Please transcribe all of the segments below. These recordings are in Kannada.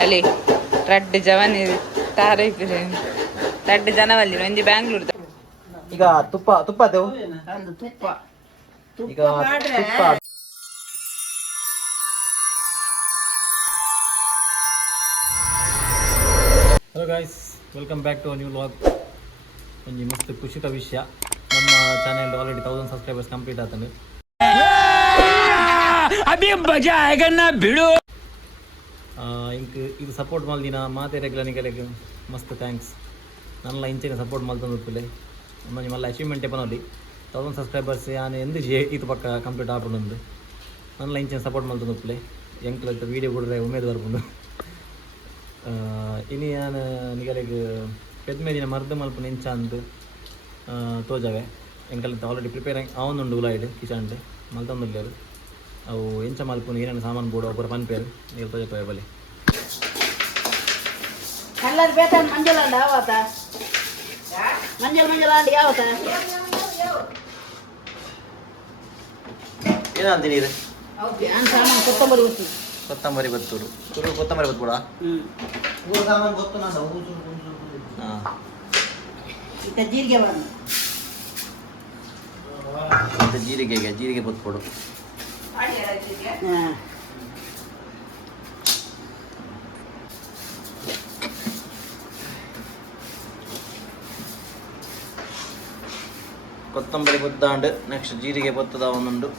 ಅಲ್ಲಿ ರಡ್ಡ್ ಜವನ್ ತಾರೈಪಿರಿ ರಡ್ಡ್ ಜನವಲ್ಲಿ ಒಂಜಿ ಬ್ಯಾಂಗ್ಳೂರ್ದ ಈಗ ತುಪ್ಪ ಅದೇವು ಈಗ ತುಪ್ಪ. Hello guys, welcome back to new vlog. ಒಂಜಿ ಮಸ್ತ್ ಖುಷಿತ ವಿಷಯ, ನಮ್ಮ ಚಾನೆಲ್ ಆಲ್ರೆಡಿ 1000 ಸಬ್ಸ್ಕ್ರೈಬರ್ಸ್ ಕಂಪ್ಲೀಟ್ ಆತಂಡು. ಇಂಕ್ ಇದು ಸಪೋರ್ಟ್ ಮಲ್ದಿನ ಮಾತೆ ರೆಗ್ಯುಲನಿಗೆ ಮಸ್ತ್ ಥ್ಯಾಂಕ್ಸ್. ನನ್ನ ಇಂಚಿನ ಸಪೋರ್ಟ್ ಮಲ್ತಂದುಪ್ಪಲೆ ಒಂದೊಂದು ಮಲ್ಲ ಅಚೀವ್ಮೆಂಟೇ ಪನೋಲಿ 1000 ಸಬ್ಸ್ಕ್ರೈಬರ್ಸ್ ಯಾನು ಎಂದು ಇದು ಪಕ್ಕ ಕಂಪ್ಲೀಟ್ ಆಪುಂಡು. ನನ್ನ ಇಂಚಿನ ಸಪೋರ್ಟ್ ಮಲ್ತಂದುಪ್ಪಲೆ ಎಂಕ್ಲ ವೀಡಿಯೋ ಕೊಡ್ರೆ ಉಮೇದು ಬರ್ಪುಂಡು. ಇನ್ನು ನಾನು ನಿಗಲಿಗೆ ಪೆದ್ಮೇದಿನ ಮರ್ದ ಮಲ್ಪ ನೆಂಚ ಅಂದು ತೋಜಾವೆ ಎಂಕಲ್ತ ಆಲ್ರೆಡಿ ಪ್ರಿಪೇರ್ ಅವನುಂಡು ಉಲಾಯ್ಡು ಕಿಚನ್ ಮಲ್ತಂದುಲ್ಲೇರು ಅವು ಎಂಚ ಮಲ್ಪುನು ಏನೇನು ಸಾಮಾನು ಬೋಡು ಒಬ್ಬರು ಪನ್ಪೇರು ನೀವು ತೋಜ ಬಲೆ ಏನಂತೀನಿ ಇದು ಕೊತ್ತಂಬರಿ ಬತ್ತೂರು ಕೊತ್ತಂಬರಿ ಬತ್ತು ಕೂಡ ಜೀರಿಗೆ ಬತ್ತು ಕೊಡು. ಕೊತ್ತಂಬರಿ ಬದ್ದಾಂಡು ನೆಕ್ಸ್ಟ್ ಜೀರಿಗೆ ಬತ್ತದ ಒಂದುಂಡು.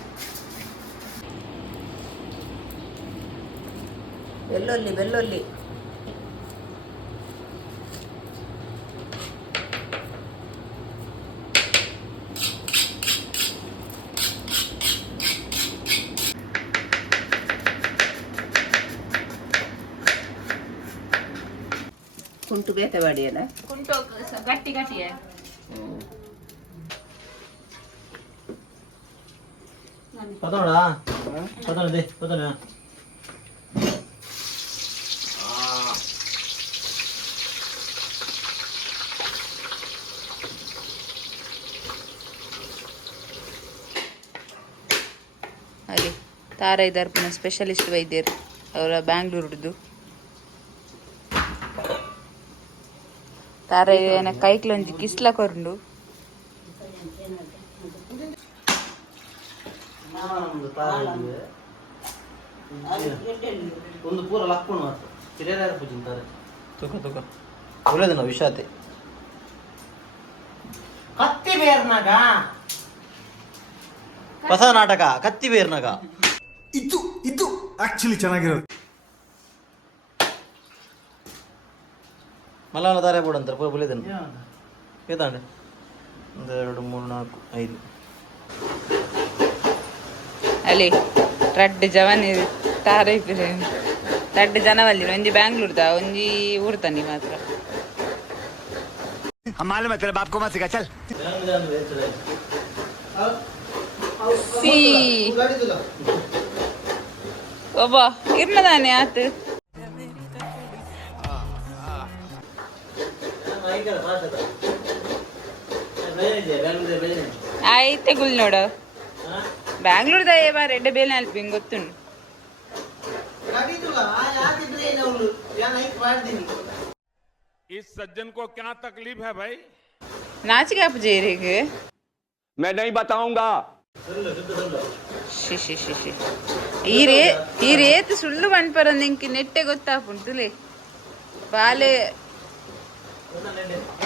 ಬೆಳ್ಳುಳ್ಳಿ ಕುಂಟು ಬೇತವಾಡಿ ಅಲ್ಲ ಕುಂಟು ಗಟ್ಟಿ ಅಲ್ಲಿ ತಾರೈದರ್ಪನ ಸ್ಪೆಷಲಿಸ್ಟ್ ವೈದ್ಯರು ಅವರ ಬ್ಯಾಂಗ್ಳೂರ್ದು ತಾರೈ ಕೈಕ್ಲೊಂಜಿ ಕಿಸ್ಲ ಕೊರ್ಂಡು ಒಂದು ಪೂರ ಲಕ್ಕುಣ ಹಿರಿಯರ ಪೂಜಿಂತಾರೆ ತುಕ ಒಳ್ಳೆದಿನ ವಿಷಾತೆ ಕತ್ತಿ ಬೇರ್ನಾಗ ಹೊಸ ನಾಟಕ ಕತ್ತಿ ಬೇರ್ನಾಗ ಇದು ಆಕ್ಚುಲಿ ಚೆನ್ನಾಗಿರೋದು. ಮಲನ ತಾರೆ ಬೋರ್ಡ್ ಅಂತಾರೆ ಪೂರ ಬುಲಿದನು ಏತಾಂಡೆ 1 2 3 4 5 ಅಲ್ಲಿ ರಡ್ಡ್ ಜವನ್ ತಾರೈಪಿರಿ ರಡ್ಡ್ ಜನವಲ್ಲಿ ಒಂಜಿ ಬ್ಯಾಂಗ್ಳೂರ್ದ ಒಂಜಿ ಊರ್ತಾನಿ ಮಾತ್ರ ಒಬ್ಬ ಇರ್ನದಾನೆ ಆತು ಆಯ್ತೆ ಗುಲ್ ನೋಡು ಬ್ಯಾಂಗ್ಳೂರ್ದ ಬಾರ ಎಡ್ಡೆ ಬೇಲೆ ಅಲ್ಪಿಂಗ್ ಗೊತ್ತುಂಡು. इस सज्जन को क्या तकलीफ है भाई? नाचिके आप जेरेगे मैं नहीं बताऊंगा. ಶಿಶಿ ಈ ರೇತ್ ಸುಳ್ಳು ಬಣ್ಪರ ನಿಂಗೆ ನೆಟ್ಟೆ ಗೊತ್ತಾಪುಂಟುಲೆ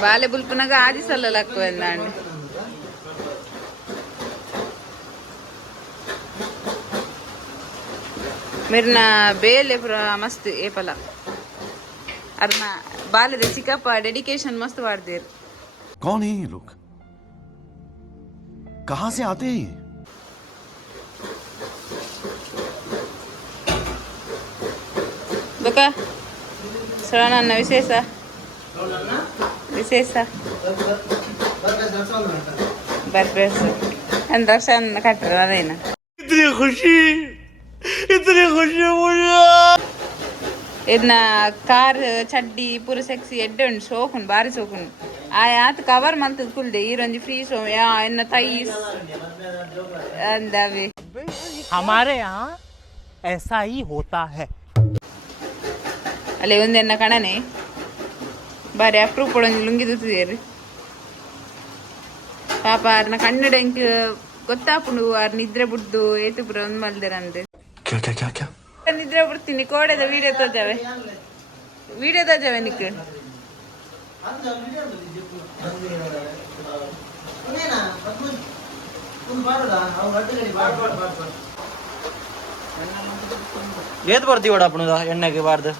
ಬಾಲೆ ಬುಲ್ಪುನಾಗ ಆದಿಸಲ್ಲ ಲಕ್ಕು ಎಂದಾಂಡು मेरे ना बेल मस्त ए पला अरना बाल दे चिकप डेडिकेशन मस्त वार देर. कौन है ये लोग, कहाँ से आते हैं ये? बका सराना विशेष बर्फेस दर्शन कटरा रहना इतनी खुशी मुझे इतना कार चड्डी पूरा सेक्सी एड्डे सोकुन बारी सोकुन आयात कवर मंत कुल दे इरोंजी फ्री सो या इन थाईस अंदावे हमारे यहाँ ऐसा ही होता है. ಅಲ್ಲೇ ಒಂದೆನ್ನ ಕಣನೆ ಬಾರಿ ಅಪ್ರೂಪ್ ಒಂದು ಲುಂಗಿ ತುತ್ತಿದೇರು ಪಾಪ ಅರ್ನ ಕನ್ನಡ ಇಂಕ್ ಗೊತ್ತಾಪುಂಡು ಆರ್ ನಿದ್ರೆ ಬಿಡ್ದು ಏತು ಪುರ ಒಂದು ಮಲ್ದೇರಂದೆ क्या क्या क्या क्या ನಿದ್ರೆ ಬಿಡ್ತೀನಿ ಕೋಡೆದ ವಿಡಿಯೋ ತೋಜಾವೆ ನಿಕ್ ಏತ್ ಬರ್ತೀವಿ ಓಡ ಅಪ್ಪನ ಎಣ್ಣೆಗೆ ಬಾರ್ದು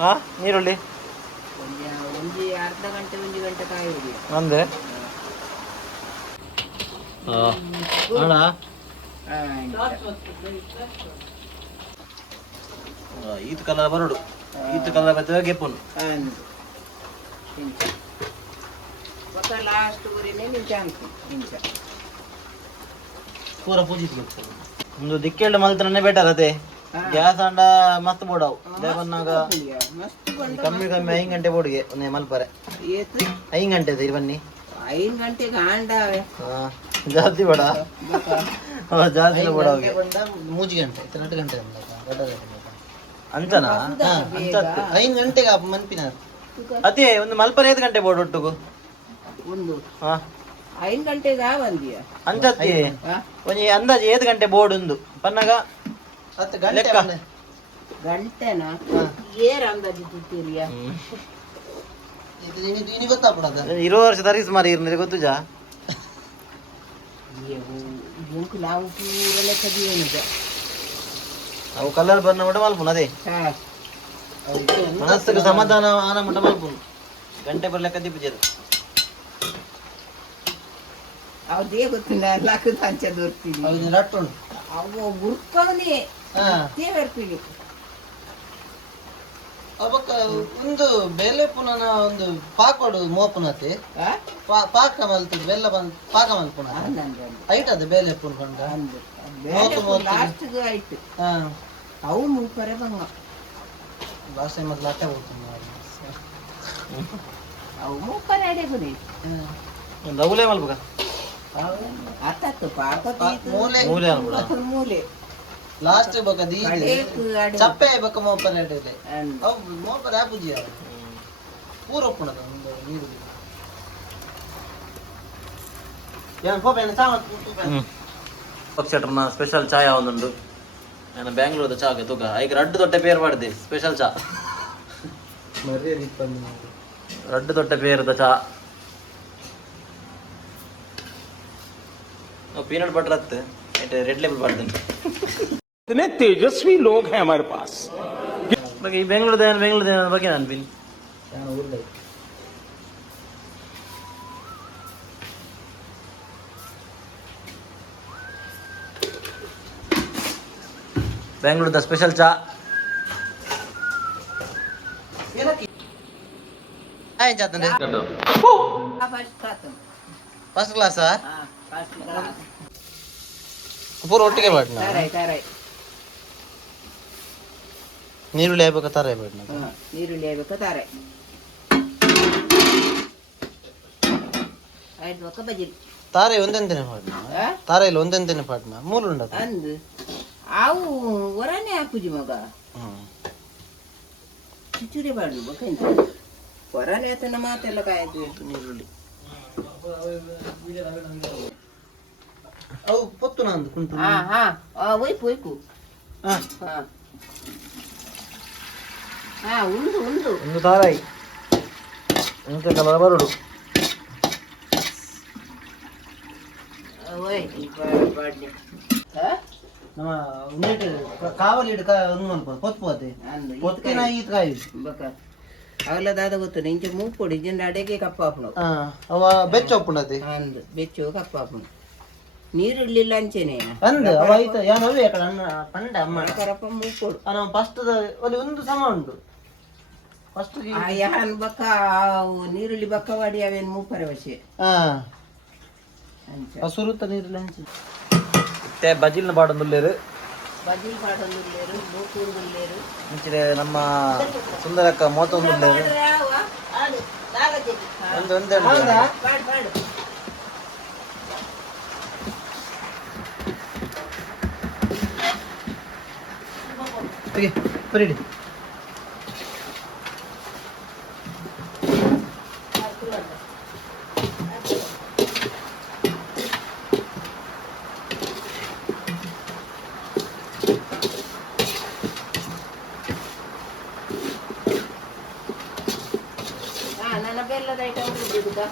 ಹಾ ನೀರುಳ್ಳಿ ಅರ್ಧ ಗಂಟೆ 1 ಗಂಟೆ ಕಾಯುವುದು ಒಂದೇ ಅಣ್ಣ ಈತ್ ಕಲರ್ ಬರೋಡು ಈತ್ ಕಲರ್ ಬರ್ತವೆ ಗೆಪ್ಪುನು ಲಾಸ್ಟ್ ಊರಿನೇ ಪೂರ ಪೂಜಿ ಒಂದು ದಿಕ್ಕೆಳ್ಳು ಮಲ್ತನೇ ಬೆಟರ್ ಅದೇ ಗ್ಯಾಸ್ ಅಂಡ ಮಸ್ತ್ ಬೋಡವು ದೇವನ್ನಾಗ ಕಮ್ಮಿ 5 ಗಂಟೆ ಬೋಡಿಗೆ ಒಂದೇ ಮಲ್ಪರೆ 5 ಗಂಟೆ ಬನ್ನಿ 5 ಗಂಟೆಗೆ ಆಂಡಾವೆ ಜಾಸ್ತಿ ಬೇಡ ಜಾಸ್ತಿ ಬೇಡ ಮೂಜಿ ಗಂಟೆ 2 ಗಂಟೆ ಅಂಚನಾ 5 ಗಂಟೆಗೆ ಮನ್ಪಿನ ಅದೇ ಒಂದು ಮಲ್ಪರೆ 5 ಗಂಟೆ ಬೋರ್ಡ್ ಒಟ್ಟುಗು ಒಂದು ಹಾ 5 ಗಂಟೆಗೆ ಬಂದಿಯ ಅಂಚತ್ತಿ ಒಂಜಿ ಅಂದಾಜು 5 ಗಂಟೆ ಬೋರ್ಡ್ ಒಂದು ಪನ್ನಗ 10 ಗಂಟೆ ಲೆಕ್ಕ ಗಂಟೆನಾ ಏರ್ ಅಂದಾಜು ತಿತ್ತೀರಿಯ ಇದು ಇನಿ ಗೊತ್ತಾಗ್ಬಿಡದ 20 ವರ್ಷ ತರಿಸ್ ಮಾರಿ ಇರ್ನಿರಿ ಗೊತ್ತುಜಾ ಗುಂಕು ನಾವು ಪೂರ ಲೆಕ್ಕ ದಿಯನಿದೆ ಅವು ಕಲರ್ ಬರ್ನ ಮಟ್ಟ ಮಲ್ಪುನ ಅದೇ ಮನಸ್ಸಿಗೆ ಸಮಾಧಾನ ಆನ ಮಟ್ಟ ಮಲ್ಪುನು ಗಂಟೆ ಬರ್ಲೆಕ್ಕ ದಿಪ್ಪಜರು ಅವ್ರದೇ ಗೊತ್ತಿಲ್ಲ ಲಾಕದ ಅಂಚ ದೊರ್ತೀನಿ ಹೌದು ರಟ್ಟು ಉಂಟು ಅವು ಗುರ್ಕವನೇ ಬರ್ತೀವಿ ಅವಕ್ಕ ಒಂದು ಬೆಲೆ ಪುನಃ ಒಂದು ಪಾಕೋಡು ಮೋಪುನತೆ ಪಾಕ ಮಲ್ತದ ಬೆಲ್ಲ ಬಂದು ಪಾಕ ಮಲ್ಪುನ ಐಟ್ ಅದು ಬೇಲೆ ಪುನ್ ಕೊಂಡ ಲಾಸ್ಟ್ ಆಯ್ತು ಅವು ಮೂಪರೆ ಬಂಗ ಲಾಸ್ಟ್ ಟೈಮ್ ಅದು ಲಾಟೆ ಹೋಗ್ತೀನಿ ಅವು ಮೂಪರೆ ಅಡೆ ಬನ್ನಿ ಒಂದು ಅವಲೇ ಮಲ್ಪಗ ಅತ್ತತ್ತು ಪಾಕ ಮೂಲೆ ಮೂಲೆ ಅನ್ಬಿಡ ಮೂಲೆ ಲಾಸ್ಟ್ ಬಕ ದಿ ಚಪ್ಪೆ ಬಕ ಮೋಪರೆ ಅಡೆಲೆ ಅವು ಮೋಪರೆ ಆಪುಜಿ ಅವು ಪೂರ ಪುಣದ ಒಂದು ನೀರು ಏನು ಕೋಪೇನ ಪಕ್ಷಟರ್ನ ಸ್ಪೆಷಲ್ ಚಾಯ್ ಒಂದುಂಡು ನಾನು ಬ್ಯಾಂಗ್ಳೂರ್ದ ಚಾಗೆ ತೂಕ ಈಗ ರಡ್ಡು ದೊಡ್ಡ ಪೇರು ಮಾಡಿದೆ ಸ್ಪೆಷಲ್ ಚಾ ರಡ್ಡು ದೊಡ್ಡ ಪೇರದ ಚಾ पीनट बटर रखते रेड लेबल पड़ते इतने तेजस्वी लोग हैं हमारे पास बाकी बेंगलुरु देन बाकी नान बिन बेंगलुरु द स्पेशल चा ಆಯ್ ಜಾತಂದೆ ಫಸ್ಟ್ ಕ್ಲಾಸ್ ಪೂರ ಒಟ್ಟಿಗೆ ಮಾಡ್ನ ನೀರುಳ್ಳಿ ಹಾಕ್ಬೇಕು ತಾರೆ ಬೇಡ ನೀರುಳ್ಳಿ ಹಾಕ್ಬೇಕು ತಾರೆ ಆಯ್ತು ಬಜ್ಜಿ ತಾರೆ ಒಂದೆಂತನೇ ಪಾಡ್ನ ತಾರೆ ಇಲ್ಲ ಒಂದೆಂತನೇ ಪಾಡ್ನ ಮೂಲು ಉಂಡ ಅಂದು ಅವು ಹೊರನೇ ಹಾಕುಜಿ ಮಗ ಚಿಚುರಿ ಬಾಡು ಬಕಂತ ಹೊರನೇ ಆತನ ಮಾತೆಲ್ಲ ಕಾಯ್ದು ನೀರುಳ್ಳಿ ಅವು ಪೊತ್ತು ನಂದು ಕುಂಟು ಒಯ್ಪು ಒಯ್ಪು ಉಂಡು ಉಂಡು ಒಂದು ತಾರಾಯಿ ಎಂತ ಕಲರ್ ಬರುಡು ನಮ್ಮ ನೀಟ್ ಕಾವಲಿ ಇಡ್ ಒಂದು ಅನ್ಕೊಂಡು ಪೊತ್ಪೋತೆ ಪೊತ್ತಿನ ಈತ್ ಕಾಯಿ ಬಕ ಅವಲದಾದ ಗೊತ್ತು ನಿಂಚೆ ಮೂಪೊಡಿ ಜನ ಅಡೆಗೆ ಕಪ್ಪಾಪುಣ ಅವ ಬೆಚ್ಚ ಒಪ್ಪುಣತೆ ಅಂದು ಬೆಚ್ಚು ಕಪ್ಪಾಪುಣ ನೀರುಳ್ಳಿಲ್ಲ ಅಂಚೆನೆ ಅಂದ ಅವ ಆಯ್ತು ಯಾನು ಅವೆ ಕಡೆ ಅಣ್ಣ ಪಂಡ ಅಮ್ಮ ಕರಪ್ಪ ಮೂಪೊಡು ನಾವು ಫಸ್ಟ್ ಅಲ್ಲಿ ಒಂದು ಸಮ ಉಂಟು ಫಸ್ಟ್ ಯಾನ್ ಬಕ್ಕ ನೀರುಳ್ಳಿ ಬಕ್ಕ ವಾಡಿ ಅವೇನು ಮೂಪರೆ ವಶೆ ಹಸುರುತ್ತ ನೀರುಳ್ಳಿ ಹಂಚಿ ಮತ್ತೆ ಬಜಿಲ್ನ ಬಾಡೊಂದುಲ್ಲೇರು ಬಜಿಲ್ ಪಾಡೊಂದುಲ್ಲೇರು ಮೂಕೂರುಲ್ಲೇರು ಮುಂಚೆ ನಮ್ಮ ಸುಂದರಕ್ಕ ಮೋತೊಂದುಲ್ಲೇರು ಒಂದು ತೆಗೆ ಬರೀಡಿ. ನನ್ನ ಬೆಲ್ಲದ ಐಟಮ್ ಗುದ್ದುದಾ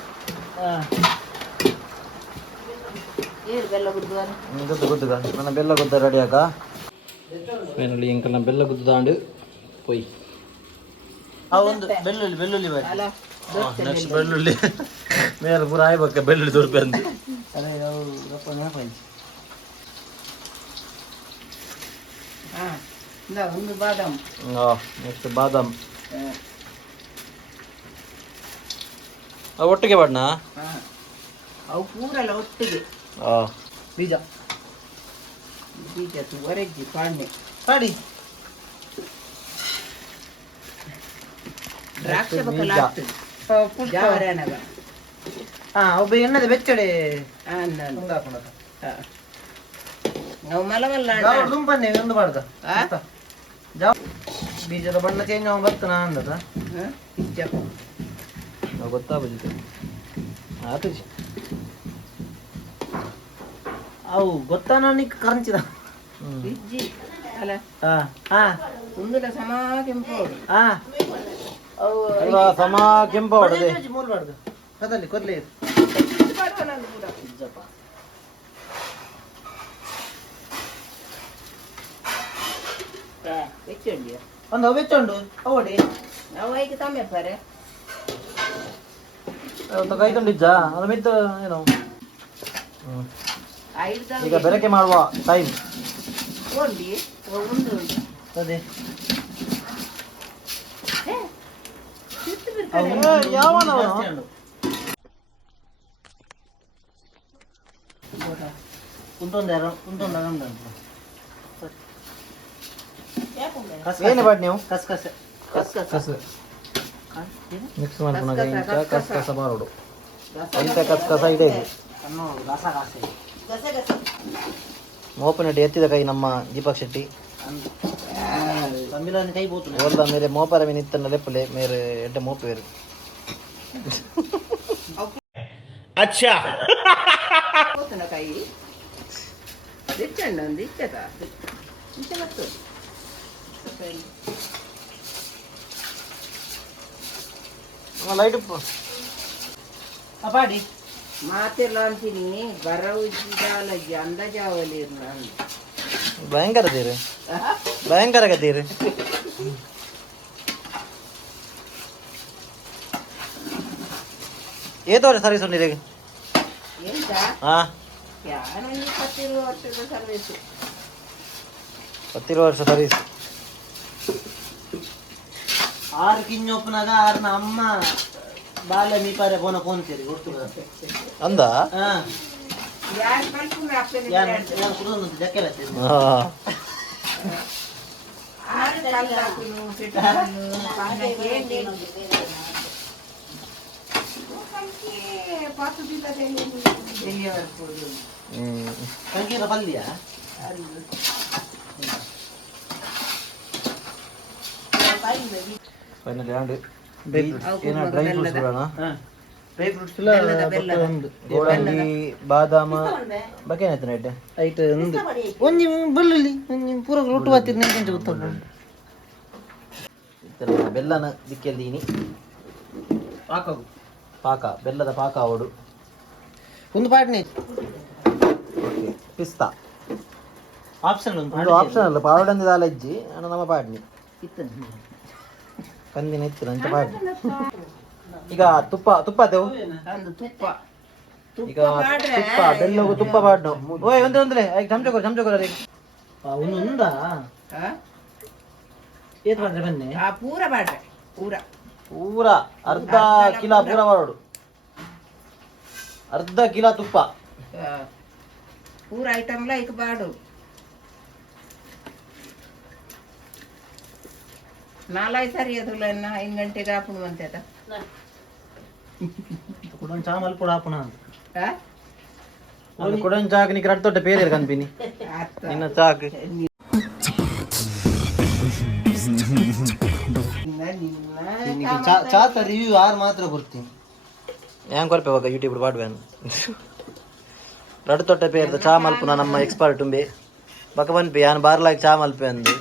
ಏರು ಬೆಲ್ಲ ಗುದ್ದುವ ಗುದ್ದುಗ ನನ್ನ ಬೆಲ್ಲ ಗುದ್ದ ರೆಡಿ ಆಗ ಫೈನಲಿ ಎಂಕಲ್ನ ಬೆಲ್ಲ ಗುದ್ದಾಂಡು ಪೊಯ್ ಒಂದು ಬೆಳ್ಳುಳ್ಳಿ ಮಾಡಿ. ನೆಕ್ಸ್ಟ್ ಬೆಳ್ಳುಳ್ಳಿ ಮೇಲೆ ಪೂರ ಆಯ್ಬಕ್ಕ ಬೆಳ್ಳುಳ್ಳಿ ದೊಡ್ಡ ಅಂತ ಅದೇ ರಪ್ಪ ನೆನಪಾಯ್ತು. ಒಂದು ಬಾದಾಮ್ ನೆಕ್ಸ್ಟ್ ಬಾದಾಮ್ ಒಟ್ಟಿಗೆ ಬಾಡ್ನ ಅವು ಪೂರಲ್ಲ ಒಟ್ಟಿಗೆ ಬೀಜ ಹೊರಜ್ಜಿ ಪಾಂಡೆ ಪಾಡಿ ದ್ರಾಕ್ಷ ಬಕ್ಕಲ ಆಗ್ತದೆ ಜಾವರೇನಗ ಒಬ್ಬ ಎಣ್ಣದ ಬೆಚ್ಚಡೆ ನಾವು ಮಲವಲ್ಲ ದುಂಪನ್ನೇ ಒಂದು ಮಾಡ್ದ ಬೀಜದ ಬಣ್ಣ ಚೇಂಜ್ ಆಗ ಬರ್ತನ ಅಂದದ ಗೊತ್ತಾಗ್ಬಿಟ್ಟು ಆತು ಅವು ಗೊತ್ತಾನ ನಿಕ್ ಕರಂಚಿದ ಇಜ್ಜಿ ಅಲ್ಲ ಮುಂದಿನ ಸಮ ಕೆಂಪು ಅವು ಸಮ ಕೆಂಪು ಹೊಡೆದೆ ಮೂಲ್ಬಾರ್ದು ಅದಲ್ಲಿ ಕೊರ್ಲೆ വെച്ചുണ്ട് ಒಂದು ಬೆಚ್ಚುಂಡು ಅವಡಿ ಅವೈಗೆ ತಮ್ಮೆ ಪರೆ ಕೈ ತಂದಿಜ್ಜ ಅದು ಮಿತ್ತ ಏನು ಐದು ಈಗ ಬೆರಕೆ ಮಾಡುವ ಟೈಮ್ ಒಂದಿ ಒಂದು ಅದೇ ಏನು ಬಾಡ್ ನೀವು ಕಸ್ಕಸೆ ಕಸ ಮಿಕ್ಸ್ ಮಾಡ್ಕೊಂಡಾಗ ಇಂಚ ಕಸ ಮಾಡೋಡು ಇಂಥ ಕಸ ಇದೆ ಮೋಪನಟ್ಟಿ ಎತ್ತಿದ ಕೈ ನಮ್ಮ ದೀಪಕ್ ಶೆಟ್ಟಿ ಕೈ ಬೋತು ಓಲ್ದ ಮೇರೆ ಮೋಪರ ನಿತ್ತನ ಲೆಪ್ಪಲೆ ಮೇರೆ ಎಡ್ಡೆ ಮೋಪೇರು अच्छा ಕೈ ದಿಚ್ಚಂಡ ಒಂದು ಇಚ್ಚದ ಇಂಚ ಮತ್ತು ಲೈಟ್ ಪಾಡಿ ಮಾತೆಲ್ಲ ಅಂತೀನಿ ಬರ ಉಜ್ಜಿದಾಲಜ್ಜಿ ಅಂದಾಜಾವಲಿ ನಾನು ಭಯಂಕರ ತೀರು ಭಯಂಕರ ಗತೀರು ಏತೋರೆ ಸರ್ವಿಸ್ ಉಂಡಿದೆ ಎಂತ ಹಾ ಯಾರು 20 ವರ್ಷದ ಸರ್ವಿಸು 10 ವರ್ಷ ಸರ್ವಿಸ್ 6 ಕಿನ್ನೊಪ್ಪನಾಗ 6ನ ಅಮ್ಮ ಬಾಲ ಮೀಪಾರೆ ಫೋನ ಫೋನ್ ಸೇರಿ ಗೊತ್ತು ಅಂದ ಯಾರು ಕಲ್ಪನೆ ಆಗ್ತದೆ ಯಾರು ಕುಡಿದೊಂದು ಜಕ್ಕೆ ಬರ್ತದೆ ಆರು ಕಾಲ ಹಾಕುನು ಸಿಟ್ಟು ಪಾತು ದಿಲ್ಲದೆ ಎಲ್ಲಿ ಬರ್ಬೋದು ಸಂಗೀತ ಪಲ್ಯ ಫೈನಲಿ ಆಂಡ್ ಡ್ರೈ ಏನ ಡ್ರೈ ಫ್ರೂಟ್ಸ್ ಬಿಡೋಣ ಡ್ರೈ ಫ್ರೂಟ್ಸ್ ಬೆಲ್ಲದ. ಗೋಡಂಬಿ ಬಾದಾಮ ಬಗ್ಗೆ ಏನಾಯ್ತು ನೈಟ್ ಐಟ್ ಒಂದು ಒಂಜಿ ಬೆಳ್ಳುಳ್ಳಿ ಒಂಜಿ ಪೂರ ರೊಟ್ಟು ಬಾತಿರ್ ನಿಂಗೆ ಗೊತ್ತಾಗ ಬೆಲ್ಲನ ದಿಕ್ಕೆಲ್ದೀನಿ ಹಾಕೋದು ಪಾಕ ಬೆಲ್ಲದ ಪಾಕ ಅವಡು ಒಂದು ಪಾಟ್ನೆ ಪಿಸ್ತಾ ಆಪ್ಷನ್ ಒಂದು ಆಪ್ಷನ್ ಅಲ್ಲ ಪಾವಡಂದಿ ದಾಲಜ್ಜಿ ಅಣ್ಣ ನಮ್ಮ ಪಾಡ್ನಿ ಇತ್ತು ಕಂದಿನ ಇತ್ತು ನಂಚ ಪಾಡ್ನಿ ಈಗ ತುಪ್ಪ ತೆವು ಒಂದು ತುಪ್ಪ ಈಗ ತುಪ್ಪ ಬೆಲ್ಲಗು ತುಪ್ಪ ಪಾಡ್ನು ಓಯ್ ಒಂದೇ ಈಗ ಚಮಚ ಕೊರ ಅವನು ಉಂಡಾ ಏತ್ ಮಾಡ್ರೆ ಬನ್ನಿ ಆ ಪೂರ ಬಾಟ್ರೆ ಪೂರ ಪೂರ ಅರ್ಧ ಕಿಲೋ ಪೂರ ಮಾಡೋಡು ಅರ್ಧ ಕಿಲೋ ತುಪ್ಪ ಪೂರ ಐಟಮ್ಲ ಈಗ ಬಾಡು ನಾಲ್ಕು ಸರಿ ಅದಲ್ಲ 5 ಗಂಟೆಗೆ ಹಾಪುಣು ಅಂತ ಕುಡೊಂದು ಚಾಮಲ್ ಪುಡ ಹಾಪುಣ ಕುಡನ್ ಚಾಕ್ ನೀ ರಡ್ ತೊಟ್ಟೆ ಪೇರ್ ಕನ್ಪಿನಿ ನಿನ್ನ ಚಾಕ್ ಚಾತ ರಿವ್ಯೂ ಆರು ಮಾತ್ರ ಕೊಡ್ತೀನಿ. ಹೆಂಗೆ ಕೊರ್ಪೇವಾಗ ಯೂಟ್ಯೂಬ್ ಪಾಡ್ಬೇನು ರಡ್ ತೊಟ್ಟ ಪೇರ್ದ ಚಾ ಮಲ್ಪುನ ನಮ್ಮ ಎಕ್ಸ್ಪರ್ಟ್ ತುಂಬಿ ಬಕ ಬನ್ಪಿ ಯಾನ್ ಬಾರ್ಲಾಗಿ ಚಾ ಮಲ್ಪೆ ಅಂದು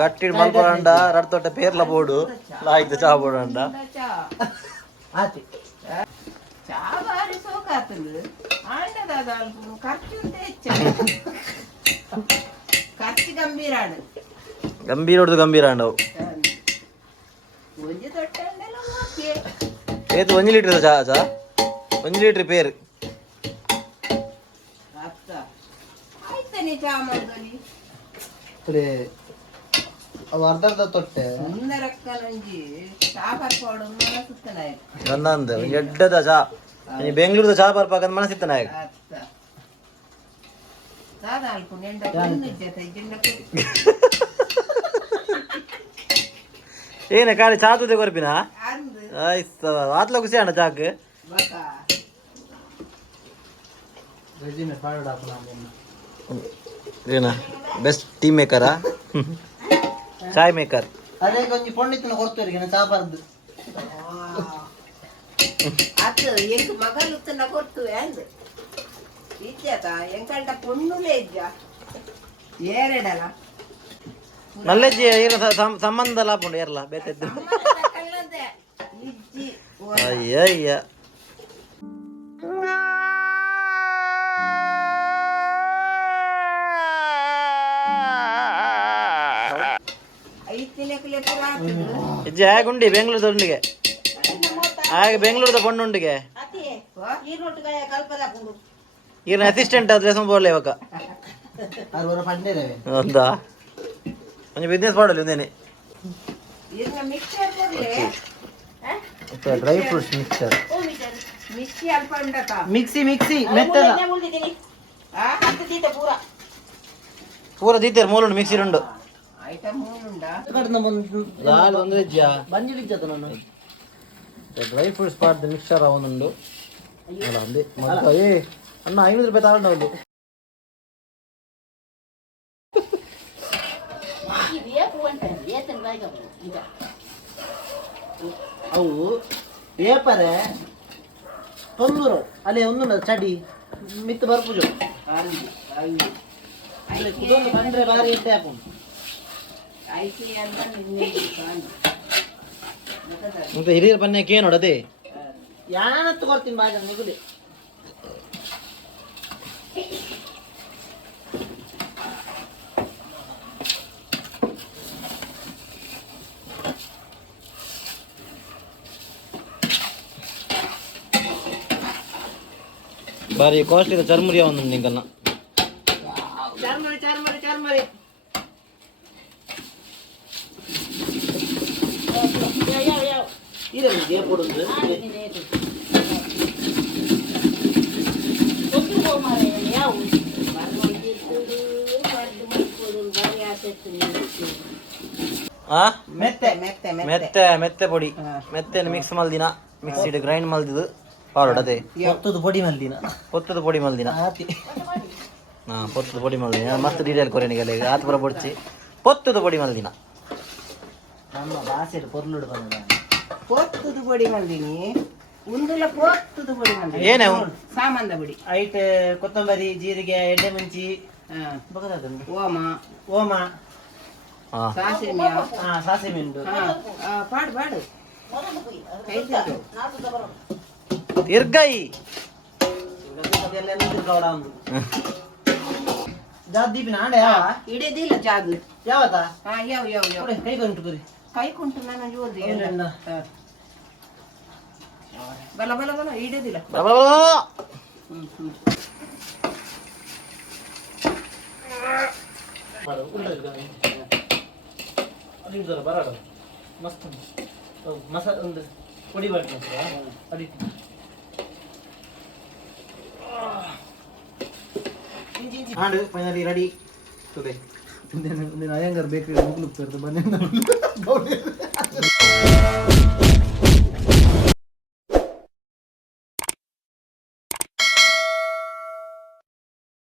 ಗಟ್ಟಿ ಮಲ್ಪಂಡ ರಡ್ ತೊಟ್ಟ ಪೇರ್ಲ ಬೋಡು ಲಾಯ್ತು ಚಾ ಬೋಡು ಅಂಡ ಆತಿ ಚಾ ಬಾರಿ ಸೋಕಾತಲು ಆಂಡದ ಖರ್ಚು ಖರ್ಚು ಗಂಭೀರಾಡು ಗಂಭೀರ ಹೊಡೆದು ಗಂಭೀರ ಅಂಡವು ಒಂಜಿ ತೊಟ್ಟಂಡೆಲ್ಲ ಓಕೆ ಏತು 1 ಲೀಟರ್ ಚಾ ಚಾ 1 ಲೀಟರ್ ಪೇರ್ ಅತ್ತ ಆಯ್ತಾನೆ ಚಾ ಮಾಡ್ದಲಿ ಇಪ್ಪಡೆ ಅವು ಅರ್ಧ ತೊಟ್ಟೆ ಮುಂದರಕ್ಕನಂಜಿ ಚಾ ಬರ್ಪಾಡು ಮನಸ್ಸುತ್ತ ನಾಯಕ ನಂದಂದು ಎಡ್ಡದ ಚಾ ಬೆಂಗಳೂರದ ಚಾ ಬರ್ಪಾಕಂತ ಮನಸ್ಸಿತ್ತ ನಾಯಕ ಅತ್ತ ಸಾಧಾಲ್ಪು ನೆಂಡ ನಿಜ್ಜತ ಜಿಂಡಕ್ಕೆ ಏನ ಕಾಳಿ ಚಾ ತುದೆ ಕೊರ್ಪಿನ ಅಂದು ಆಯ್ತು ಆತ್ಲ ಖುಷಿ ಅಣ್ಣ ಚಾಕ್ ಬಕ ರೆಜಿಮೆ ಪಾಡಾಪ ನಾನು ಏನ ಬೆಸ್ಟ್ ಟೀ ಮೇಕರಾ ಚಾಯ್ ಮೇಕರ್ ಅದೇ ಒಂಜಿ ಪೊಂಡಿತ್ತಿನ ಕೊಡ್ತೇವೆ ಚಾ ಬರ್ದು ಅದು ಎಂಕ್ ಮಗಲು ತನ್ನ ಕೊಟ್ಟು ಅಂದು ಇಜ್ಜತ ಎಂಕಂಟ ಪೊಣ್ಣುಲೇ ಇಜ್ಜ ಏರೆಡಲ ನಲ್ಲೆಜ್ಜಿ ಏನು ಸಂಬಂಧ ಲಾಪುಂಡು ಏರ್ಲ ಬೇತೆದ್ದು ಇಜ್ಜಿ ಅಯ್ಯಯ್ಯ ಐತಿನಕ್ಲೆ ಪುರಾತನ ಇಜ್ಜಿ ಹೇಗುಂಡಿ ಬೆಂಗಳೂರು ಉಂಡಿಗೆ ಹಾಗೆ ಬೆಂಗಳೂರದ ಪೊಣ್ಣುಂಡಿಗೆ ಈಗಿನ ಅಸಿಸ್ಟೆಂಟ್ ಆದ್ರೆ ಸಂಬೋಳೆ ಇವಾಗ ಅವ್ರ ಪಂಡೇರವೆ ಒಂದಾ ಒಂಚ ಬಿಸ್ನೆಸ್ ಮಾಡಲಿ ಒಂದೇನೆ ಇದನ್ನ ಮಿಕ್ಸರ್ ಕೊಡ್ಲೆ ಡ್ರೈ ಫ್ರೂಟ್ಸ್ ಮಿಕ್ಸರ್ ಮಿಕ್ಸಿ ಅಲ್ಪ ಉಂಡತ ಮಿಕ್ಸಿ ಮೆತ್ತದ ಪೂರ ದೀತೇರು ಮೂಲುಂಡು ಮಿಕ್ಸಿ ಉಂಡು ಐಟಮ್ ಮೂನುಂಡ ಕಡೆನ ಬಂದು ದಾಲ್ ಅಂದ್ರೆ ಜ್ಯಾ ಬಂಜಿಲಿಜ್ಜತ ನಾನು ಡ್ರೈ ಫ್ರೂಟ್ಸ್ ಪಾಡ್ದು ಮಿಕ್ಸರ್ ಅವನುಂಡು ಅಲ್ಲ ಅಂದೆ ಮತ್ತೆ ಏ ಅಣ್ಣ 500 ರೂಪಾಯಿ ತಗೊಂಡು ಒಂದು ಅವು ಏಪರೆ ತೊಂದೂರು ಅಲ್ಲಿ ಒಂದು ಚಡಿ ಮಿತ್ತು ಬರ್ಪುಜು ಇದೊಂದು ಬಂದ್ರೆ ಬಾರಿ ಇದ್ದೆ ಹಾಕೊಂಡು ಐಸಿ ಅಂತ ನಿನ್ನೆ ಮತ್ತೆ ಹಿರಿಯರ ಪನ್ಯಕ್ಕೆ ಏನು ನೋಡದೆ ಯಾನತ್ತು ಕೊಡ್ತೀನಿ ಬಾಗ ನಿಗುದಿ ಬಾರಿ ಕಾಸ್ಟ್ಲಿ ಚರ್ಮುರಿ ಅವನು ನಿಂಗನ್ನ ಚಾರ್ಮರಿ ಇದಕ್ಕೆ ಕೊಡುದು ಆ ಮೆತ್ತೆ ಮೆತ್ತೆ ಪೊಡಿ ಮೆತ್ತೆ ಮಿಕ್ಸ್ ಮಲ್ದಿನ ಮಿಕ್ಸಿಡ್ ಗ್ರೈಂಡ್ ಮಲ್ದಿದ್ದು ಪೌಡರ್ ಅದೇ ಹೊತ್ತದು ಪೊಡಿ ಮಲ್ದಿನ ಪೊತ್ತದ ಪೊಡಿ ಮಲ್ದಿನ ಆತಿ ಪೊತ್ತದ ಪೊಡಿ ಮಲ್ದಿನ ಮಸ್ತ್ ಡೀಟೇಲ್ ಕೊರೆನಿಗೆ ಆತು ಪುರ ಪೊಡ್ಚಿ ಪೊತ್ತದ ಪೊಡಿ ಮಲ್ದಿನ ನಮ್ಮ ಭಾಷೆಡು ಪೊರ್ಲುಡು ಬಂದ ಪೊತ್ತುದು ಪೊಡಿ ಮಂದಿನಿ ಉಂದುಲ ಪೊತ್ತುದು ಪೊಡಿ ಮಂದಿನಿ ಏನೇ ಸಾಮಾನ್ದ ಪೊಡಿ ಐಟ್ ಕೊತ್ತಂಬರಿ ಜೀರಿಗೆ ಎಣ್ಣೆ ಮುಂಚಿ ಓಮ ಹಾ ಸಾಸಿವೆ ಸಾಸಿವೆ ಉಂಟು ಪಾಡು ಪಾಡು ತಿರ್ಗೈ ದೀಪಿನ ಆಡೆ ಇಡೇದಿಲ್ಲ ಜಾದು ಯಾವತ್ತ ಯಾವ ಕೈ ಕೊಂಟು ಕುರಿ ಕೈ ಕುಂಟು ನಾನು ಜೋದಿ ಬಲ ಬಲ ಬಲ ಇಡೇದಿಲ್ಲ ಬರಾಡ ಮಸ್ತ್ ಮಸಾಲ ಒಂದು ಪುಡಿ ಬರ್ತದೆ ಅಡಿ ಹಾಡು ಫೈನಲಿ ರೆಡಿ ಟುಡೇ ಅಯ್ಯಂಗಾರ್ ಬೇಕ್ರಿ ಮುಗ್ಲು ಬನ್ನಿ